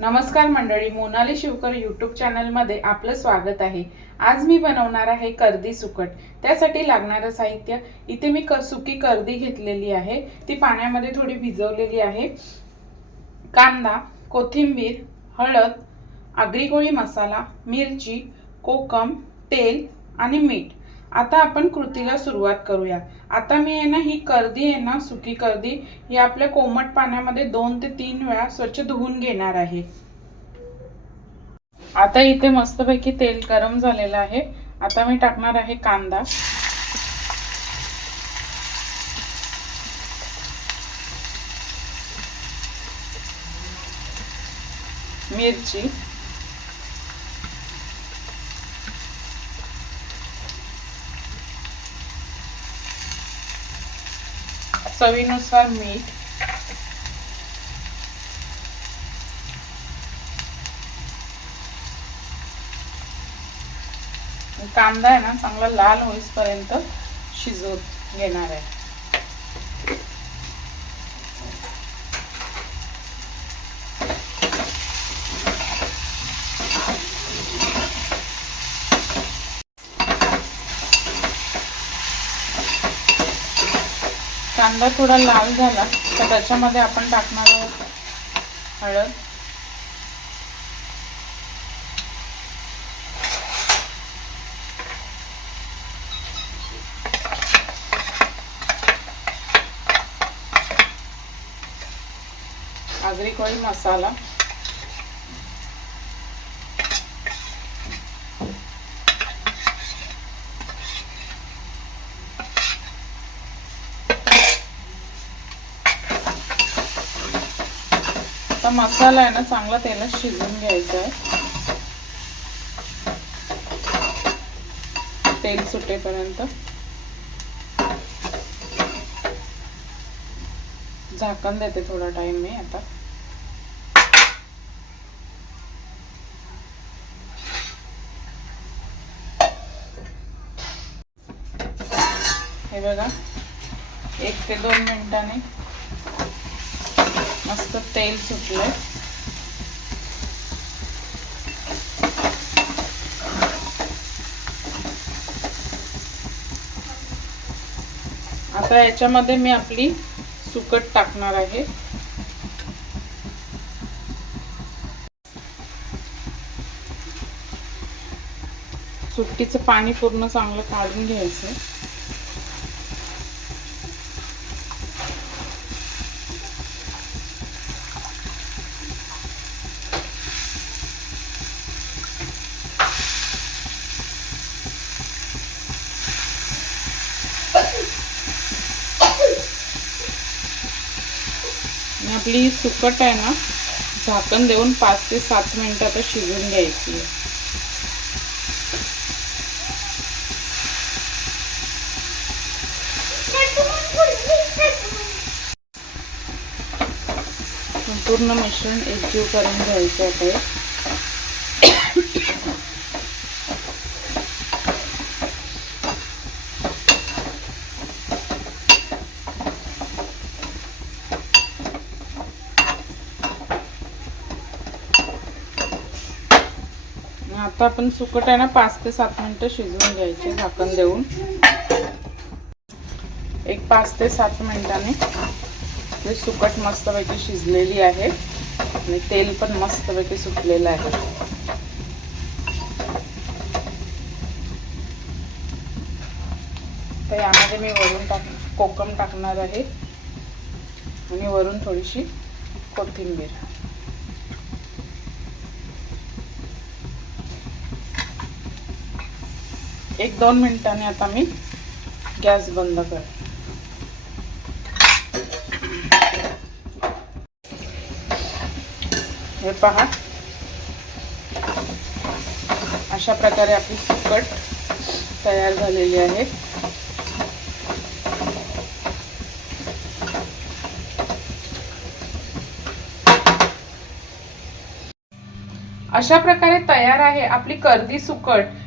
नमस्कार मंडळी मोनाली शिवकर यूट्यूब चॅनलमध्ये आपलं स्वागत आहे. आज मी बनवणार आहे कर्दी सुकट. त्यासाठी लागणारं साहित्य. इथे मी क सुकी कर्दी घेतलेली आहे. ती पाण्यामध्ये थोडी भिजवलेली आहे. कांदा कोथिंबीर हळद आगरी मसाला मिरची कोकम तेल आणि मीठ. आता आपण कृतीला सुरुवात करूया. आता मी आहे ना ही कर्दी आहे ना सुकी कर्दी ही आपल्या कोमट पाण्यामध्ये दोन ते तीन वेळा स्वच्छ धुवून घेणार आहे. आता इथे मस्तपैकी तेल गरम झालेलं आहे. आता मी टाकणार आहे कांदा. मिरची. चवीनुसार मीठ. कांदा आहे ना चांगला लाल होईपर्यंत शिजवत घेणार आहे. कांदा थोडा लाल झाला तर त्याच्यामध्ये आपण टाकणार आहोत हळद. आगरी कोळी मसाला. आता मसाला आहे ना चांगला तेलात शिजवून घ्यायचा आहे तेल सुटेपर्यंत. झाकण देते थोडा टाइम मी आता. हे बघा एक ते दोन मिनिटांनी मस्त तेल सुटलंय. आता याच्यामध्ये मी आपली सुकट टाकणार आहे. सुट्टीचं पाणी पूर्ण चांगलं काढून घ्यायचं. आणि आपली सुकट आहे ना झाकण देऊन पाच ते सात मिनटं आता शिजून घ्यायची आहे. संपूर्ण मिश्रण एकजीव करून घ्यायचं आहे. आता आपण सुकट आहे ना पाच ते सात मिनिटं शिजवून घ्यायचे झाकण देऊन. एक पाच ते सात मिनिटाने ते सुकट मस्तपैकी शिजलेली आहे आणि तेल पण मस्तपैकी सुटलेलं आहे. तर यामध्ये मी वरून टाक कोकम टाकणार आहे आणि वरून थोडीशी कोथिंबीर. एक दोन मिनिटांनी आता मी गॅस बंद कर. हे पहा. अशा प्रकारे आपली सुकट तयार झालेली आहे. अशा प्रकारे तयार आहे आपली कर्दी सुकट.